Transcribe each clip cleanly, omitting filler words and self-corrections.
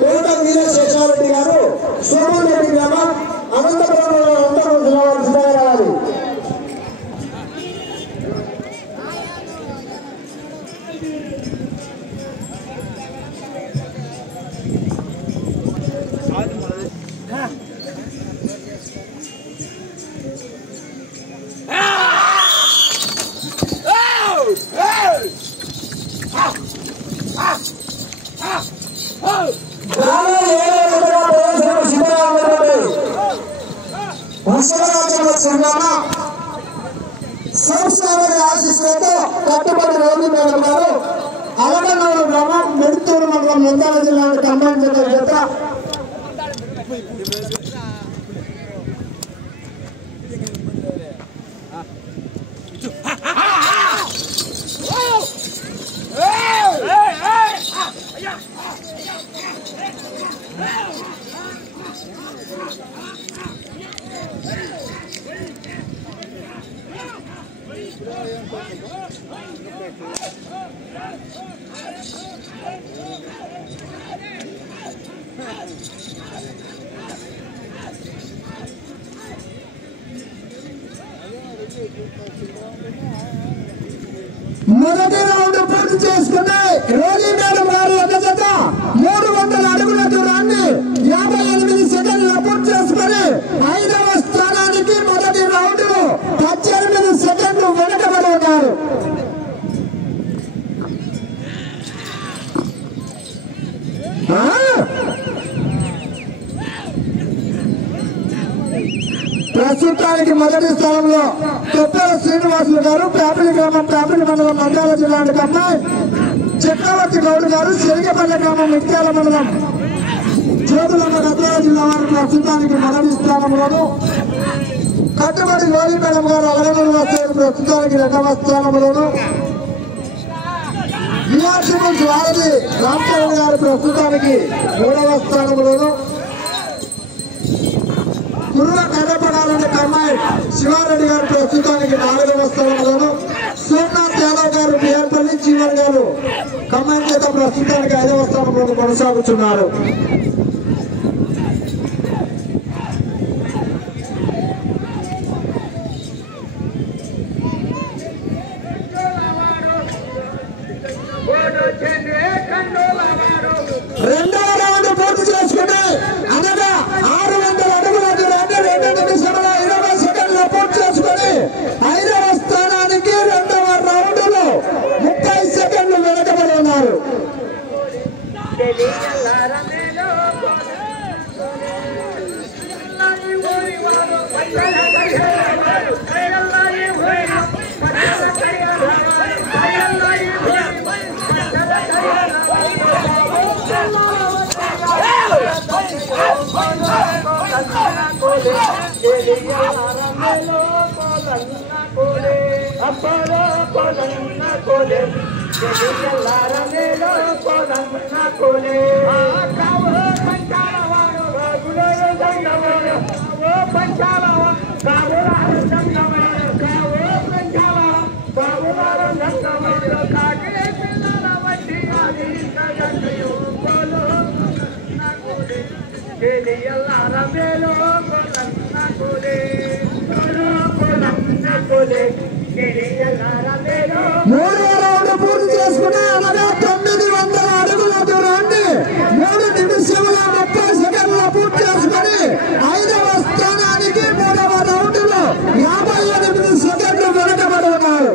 కోట వీరశేషారెడ్డి గారు సోమన్ రెడ్డి గ్రామం అనంతపురం జిల్లా రావాలి. సంస్థాగత ఆశీస్సులతో కట్టుబడి రోడ్డు మేడం గారు అలగనూరు గ్రామం మెడుతూరు మండలం నంద్యాల జిల్లా కంబైన్ జత మొదటి రౌండ్ పూర్తి చేసుకుని రోలీ మేడం గారు ఒక జత 300 అడుగుల దూరాన్ని 58 సెకండ్లు పూర్తి చేసుకుని 5వ స్థానానికి మొదటి రౌండ్ 18 సెకండ్లు వెనుకబడి ఉన్నారు. ప్రస్తుతానికి మొదటి స్థానంలో కొత్తల శ్రీనివాసులు గారు పేపలి గ్రామం పేపలి మండలం నంద్యాల జిల్లా అమ్మాయి చక్రవర్తి గౌడ్ గారు చెరిగపల్లె గ్రామం ముత్యాల మండలం జ్యోతులమ్మ నంద్యాల జిల్లా వారు ప్రస్తుతానికి మొదటి స్థానంలోను కట్టుబడి గోళీ మేడం గారు అలగనూరు వస్తారు ప్రస్తుతానికి 2వ స్థానంలోను విలాసిపురం వారధి రామచంద్ర గారు ప్రస్తుతానికి 3వ స్థానంలోను గురువ కర్రపడాలని కమ్మాయి శివారెడ్డి గారు ప్రస్తుతానికి 4వ స్థానంలోను సోమనాథ్ యాదవ్ గారు బిఆర్పల్లి జీవన్ గారు కమ్మాయి చేత ప్రస్తుతానికి 5వ స్థానంలోను కొనసాగుతున్నారు. రెండవ రౌండ్ పూర్తి చేసుకుని అనగా 600 అడుగుల దూరాన్ని 2 నిమిషాల 20 సెకండ్లు పూర్తి చేసుకుని 5వ స్థానానికి 2వ రౌండ్ లో 30 సెకండ్లు వెనకబడి ఉన్నారు. మూడవ రౌండ్ పూర్తి చేసుకున్న అనగా 900 అడుగుల దూరాన్ని 3 నిమిషాల 30 సెకండ్ల పూర్తి చేసుకుని 5వ స్థానానికి 3వ రౌండ్ లో 58 సెకండ్లు వెనుకబడి ఉన్నారు.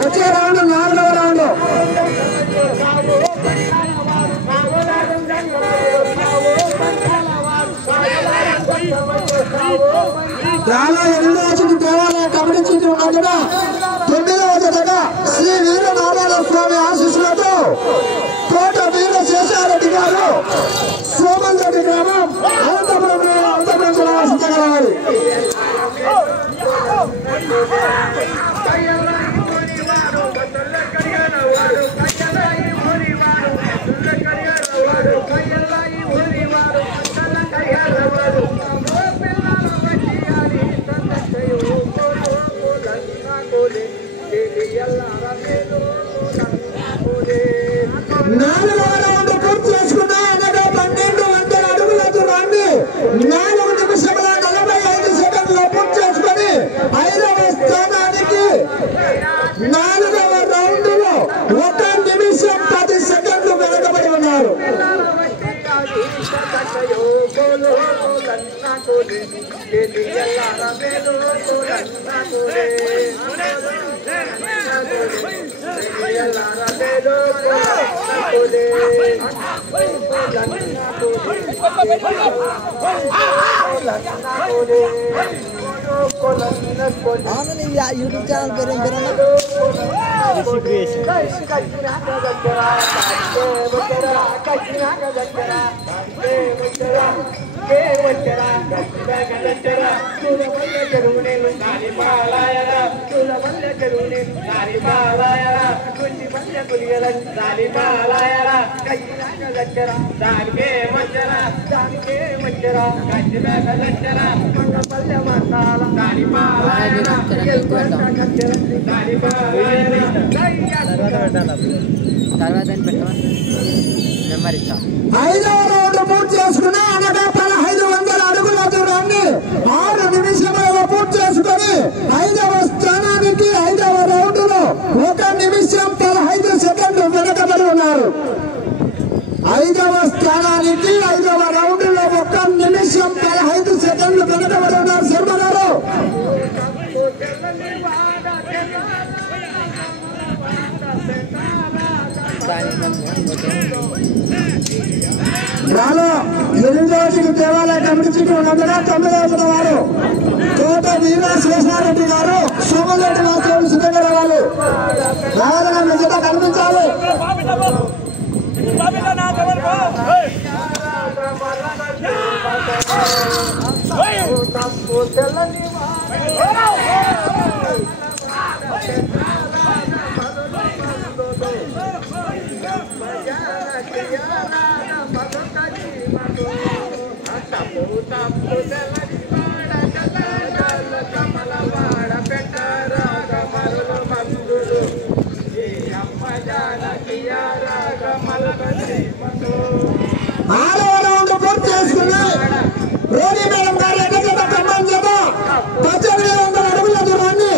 వచ్చే రౌండ్ 4వ రౌండ్ చాలా ఎన్నోచుకు దేవాలయ కమిటీ చీటి ఉన్నందున 9వ జతగా శ్రీ వీర నారాయణ స్వామి ఆశీస్సులతో కోట వీరశేషారెడ్డి గారు సోమన్ రెడ్డి గ్రామం అనంతపురం జిల్లా సిద్ధగలవాలి. Kayala यूट्यूब चैनल ఐదవ రౌండ్ పూర్తి చేసుకుని అనగా 1500 అడుగుల దూరాన్ని 6 నిమిషాలలో పూర్తి చేసుకుని 5వ స్థానానికి 5వ రౌండ్ లో 1 నిమిషం 15 సెకండ్లు వెనకబడి ఉన్నారు. 5వ స్థానానికి 5వ రౌండ్ లో 1 నిమిషం 15 సెకండ్లు వెనకబడి ఉన్నారు. శర్మ గారు వాళ్ళు 8వ దేవాలయ కమిటీ చుట్టూ ఉన్నందున 9వ వారు కోట వీర శేషారెడ్డి గారు సోమరెడ్డి వాస్తవులు సిద్ధంగా రావాలి. రావాలన్నా నిజంగా కనిపించాలి. ఆరవ రౌండ్ పూర్తి చేసుకున్నాయి. రోని మేడం గారు ఎన్నికల ఖమ్మం జత 1800 అడుగుల దూరాన్ని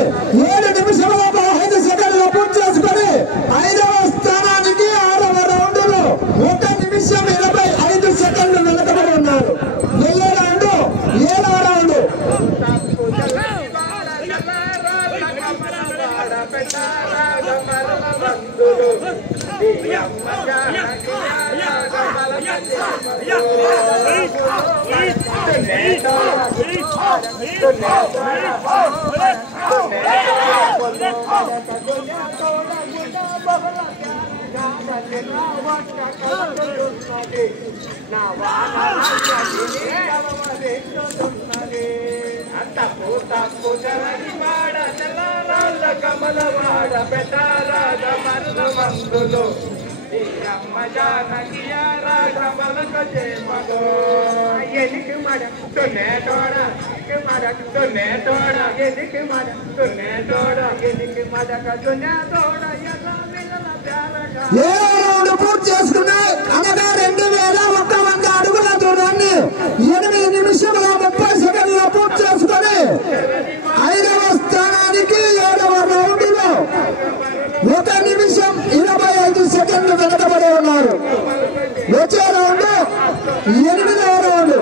7 నిమిషాల 15 సెకండ్లు పూర్తి చేసుకుని 5వ స్థానానికి 6వ రౌండ్ లో 1 నిమిషం 25 సెకండ్లు వెనకబడి ఉన్నారు. 7వ రౌండ్ 7వ రౌండ్ కమలవాడ పెట్టారాగ మరణ మందులు అమ్మ జానకియ రాగ మలక చేమదో ఎనికి మడక్కునే తోడ మడక్కునే తోడ ఎనికి మడక్కునే తోడ ఎనికి మడక్కునే తోడ ఎలా విలల ప్యారగా ఏ రౌండ్ పూర్తి చేసుకున్నాయి. అనగా 2100 అడుగుల దూరాన్ని 8 నిమిషాల 30 సెకండ్లు పూర్తి చేసుకుని 5వ స్థానానికి 7వ రౌండ్ లో 1 నిమిషం 25 సెకండ్లు వెనకబడి ఉన్నారు. వచ్చే రౌండ్ 8వ రౌండ్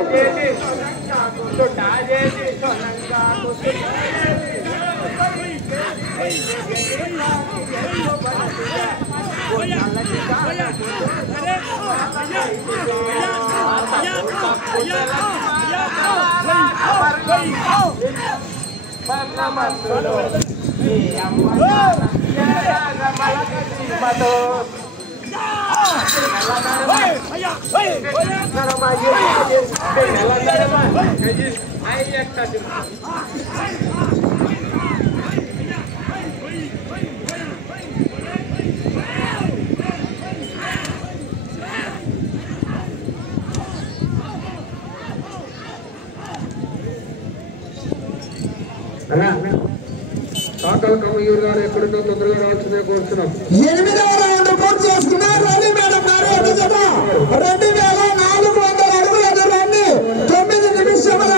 కాకలకమయూరు గారు ఎక్కడితో తొందరగా రావాల్సిందే కోరుతున్నాం. 8వ రౌండ్ పూర్తి చేసుకున్నారు. రోని మేడం గారు 2400 అడుగుల దూరాన్ని 9 నిమిషాల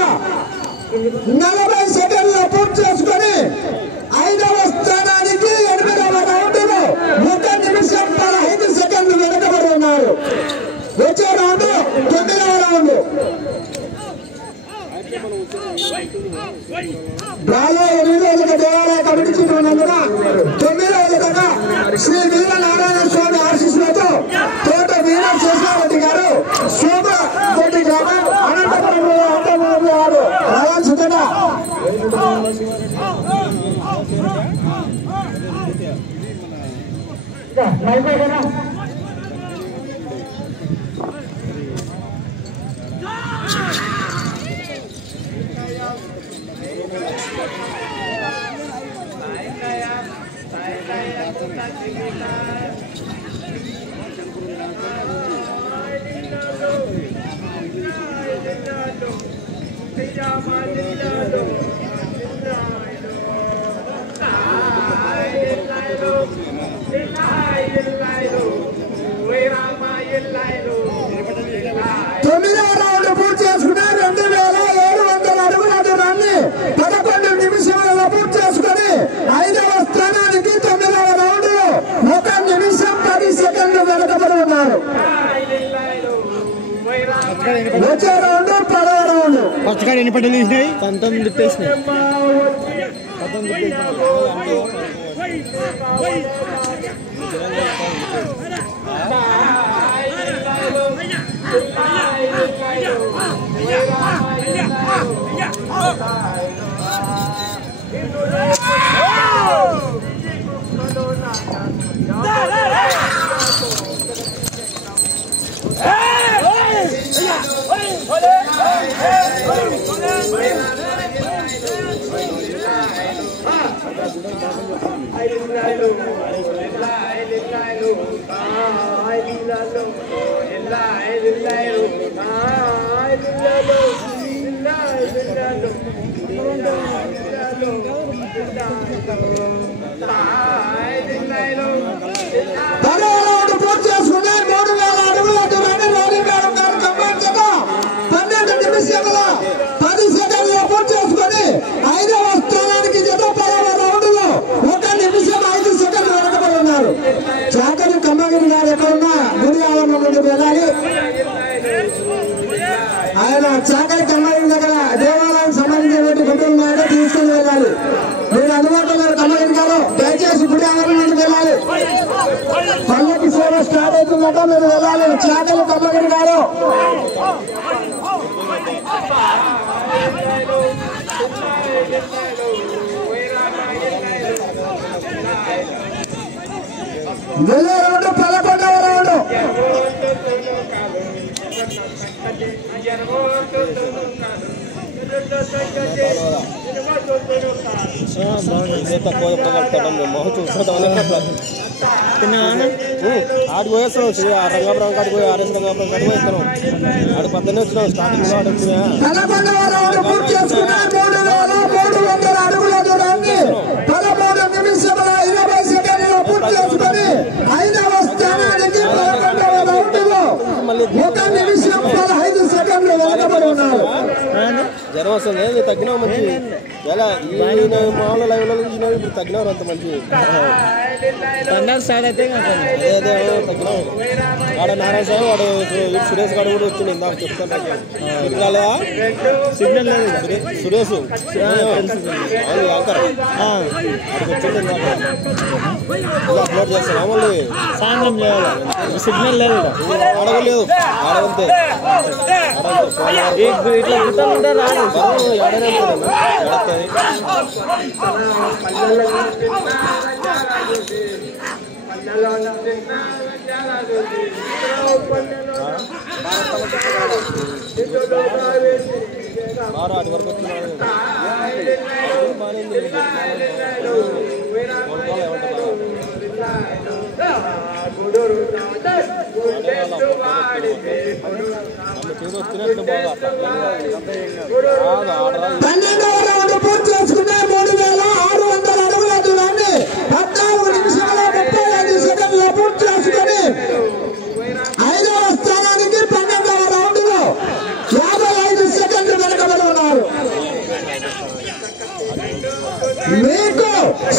40 సెకండ్లు పూర్తి చేసుకుని 5వ స్థానానికి 8వ రౌండ్ లో 1 నిమిషం 15 సెకండ్లు వెనకబడి ఉన్నారు. వచ్చే రౌండ్ రౌండ్ 9వ రౌండ్. బాగా 8వ దేవాలయ కమిటీ ఉన్నందున 9వ జతగా శ్రీ వీర నారాయణ స్వామి ఆశీస్సులతో తోట వీర శేషారెడ్డి గారు సోమరెడ్డి గ్రామం అనంతపురం వారు రావాల్సిందిగా తొమ్మిదవ రౌండ్ పూర్తి చేసుకున్న 2700 అడుగుల దూరాన్ని 11 నిమిషాలలో పూర్తి చేసుకుని 5వ స్థానానికి 9వ రౌండ్ 1 నిమిషం 10 సెకండ్లు వెనకబడి ఉన్నారు. వచ్చే రౌండ్ 10వ రౌండ్. పచ్చకాడ ఎన్ని పట్టలు తీసినాయి? 19 పెట్టేసినాయి. పూర్తి చేసుకుని 3000 అడుగుల దూరాన్ని లోని మేడం గారు గమనించగా 12 నిమిషాల 10 సెకండ్లు పూర్తి చేసుకుని 5వ స్థానానికి జత 10వ రౌండ్ లో 1 నిమిషం 5 సెకండ్లు వెనకబడి ఉన్నారు. చాకరి కమ్మగిరి గారు ఎక్కడున్నా గుడి ఆవరణం నుండి వెళ్ళాలి. ఆయన చాకరి కమ్మగిరి దగ్గర దేవాలయం సంబంధించినటువంటి గుడ్డలు తీసుకుని వెళ్ళాలి. మీరు అందుబాటులో కమ్మగిరి గారు దయచేసి గుడి ఆవరణం నుండి వెళ్ళాలి. పల్లెకి సేవ స్టార్ట్ అవుతుందట, మీరు వెళ్ళాలి. చాకరి కమ్మగిరి గారు వెళ్ళే రౌండ్ 11వ రౌండ్. ఆడు పోయేస్తున్నాం రంగాపురం కాడికి పోయి ఆర్ఎస్ రంగాపురం కాడికి పోయిస్తున్నాం. ఆడు 18 వచ్చినాం స్టార్టింగ్ లో. 11వ రౌండ్ పూర్తి చేసుకున్నారు. 3300 అడుగుల దూరాన్ని 13 నిమిషాల 20 సెకండ్లు పూర్తి చేసుకుని 5వ స్థానానికి 11వ రౌండ్ లో 1 నిమిషం 15 సెకండ్లు వెనకబడి ఉన్నారు. జ్వరం వస్తుంది తగ్గినావు మంచి మామూలు లైవ్ లో ఇప్పుడు తగ్గినారు అంత మంచి స్టార్ట్ అయితే అదే తగ్గినావు. వాడు నారాయణ సార్ వాడు సురేష్ గారు కూడా వచ్చింది ఇందాక చెప్తాను. రాలేదా సిగ్నల్ లేదు. సురేష్ యాంకర్ వచ్చింది అప్లోడ్ చేస్తాను. మళ్ళీ సాయంత్రం చేయాలి. సిగ్నల్ లేదు, అడగలేదు. ఆడవంతే ఇట్లా గుర్తుంటే రాదు. ఎడనే ఆరు వరకు వచ్చినాడు. పూర్తి చేసుకునే 3600 అడుగుల దూరాన్ని 14 నిమిషాల 35 సెకండ్లు పూర్తి చేసుకుని 5వ స్థానానికి 12వ రౌండ్ లో 55 సెకండ్లు వెనకబడి ఉన్నారు. మీకు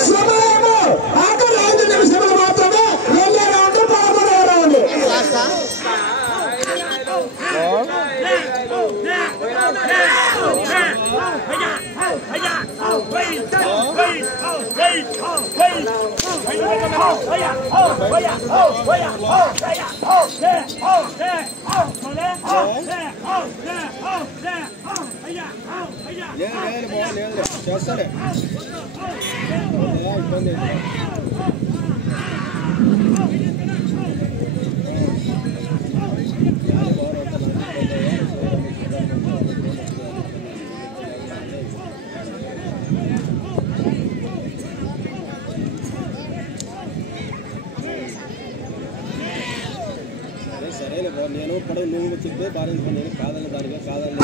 సమయము ఆఖరి 5 నిమిషాలు మాత్రమే. వెళ్ళే రౌండ్ 11వ రౌండ్.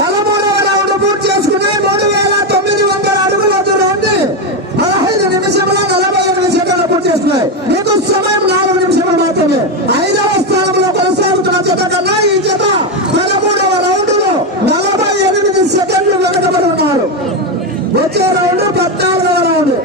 13వ రౌండ్ పూర్తి చేసుకుని 3900 అడుగుల దూరాన్ని 15 నిమిషముల 48 సెకండ్లు పూర్తి చేసుకున్నాయి. మీకు సమయం 4 నిమిషములు మాత్రమే. 5వ స్థానంలో కొనసాగుతున్న జత కన్నా ఈ జత 13వ రౌండ్ లో 48 సెకండ్లు వెనకబడి ఉన్నారు. వచ్చే రౌండ్ 14వ రౌండ్.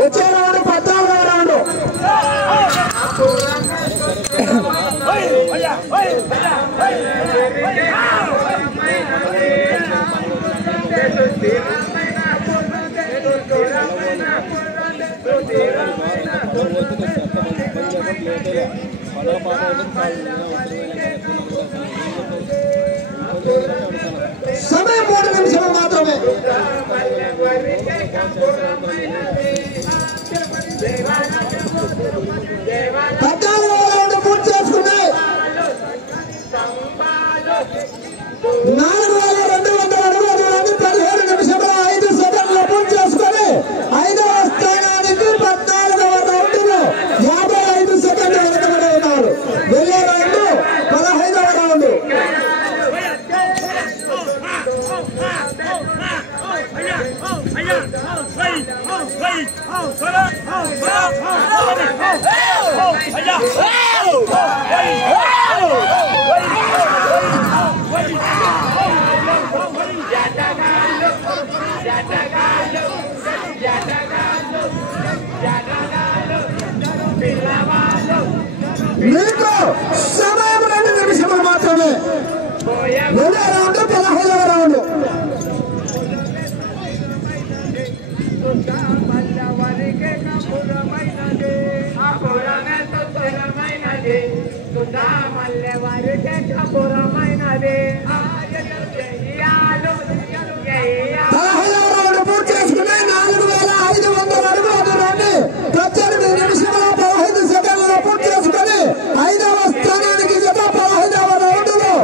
వచ్చే రౌండ్ 14వ రౌండ్. సమయం 3 నిమిషాలు మాత్రమే. 14వ రౌండ్ పూర్తి చేసుకున్నాయి. 4200 అడుగుల దూరాన్ని 17 నిమిషముల 5 సెకండ్లు పూర్తి చేసుకుని 5వ స్థానానికి 14వ రౌండ్ లో 55 సెకండ్లు వెనకబడి ఉన్నారు. వెళ్ళే రౌండ్ 15వ రౌండ్. మీకు సమయం 2 నిమిషములు మాత్రమే. వెళ్ళే రౌండ్ 15వ రౌండ్. పూర్తి చేసుకుని 4500 అడుగుల దూరాన్ని 18 నిమిషముల 15 సెకండ్లలో పూర్తి చేసుకుని 5వ స్థానానికి జత 15వ రౌండ్ లో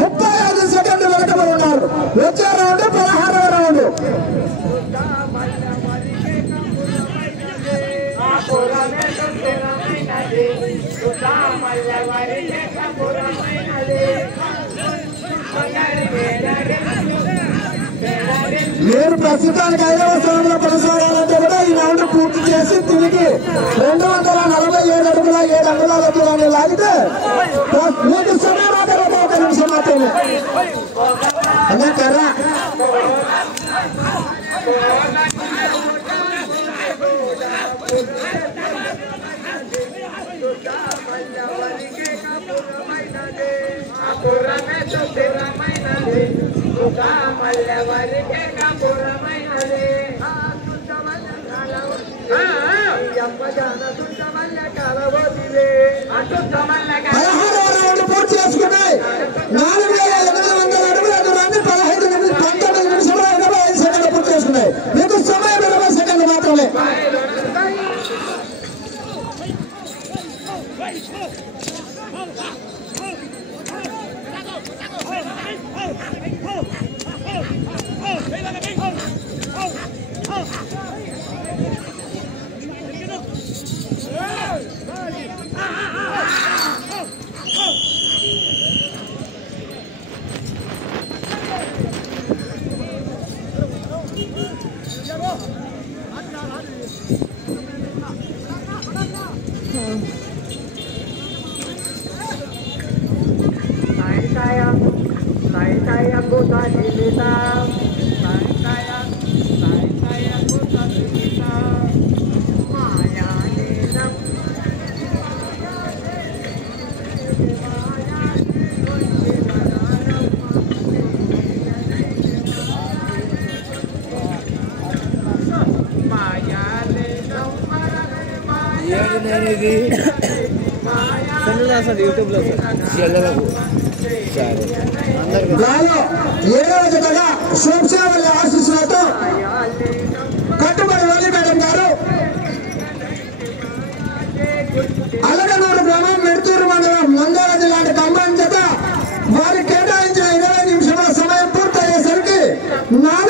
35 సెకండ్లు వెనకబడి ఉన్నారు. వచ్చే రౌండ్ 16వ రౌండ్. మీరు ప్రస్తుతానికి 5వ స్థానంలో కొనసాగాలంటే కూడా ఈ రౌండ్ పూర్తి చేసి తిరిగి 247 అడుగుల 7 అంగుళాల దూరాన్ని లాగితే మీకు సమయం మాత్రమే 1 నిమిషం మాత్రమే. అదే కర్రా పూర్తి చేసుకున్నాయి. 4800 అడుగుల దూరాన్ని 19 నిమిషాలు 25 సెకండ్లు పూర్తి చేసుకున్నాయి. మీకు సమయం 20 సెకండ్లు మాత్రమే. ఇది యూట్యూబ్లో ఏడవ జతగా శోభావళి ఆశీస్సులతో కట్టుబడి వల్లి మేడం గారు అలగనూరు గ్రామం మెడుతూరు మండలం నంద్యాల జిల్లా కంబైన్ జత వారికి కేటాయించిన 20 నిమిషాల సమయం పూర్తయ్యేసరికి 4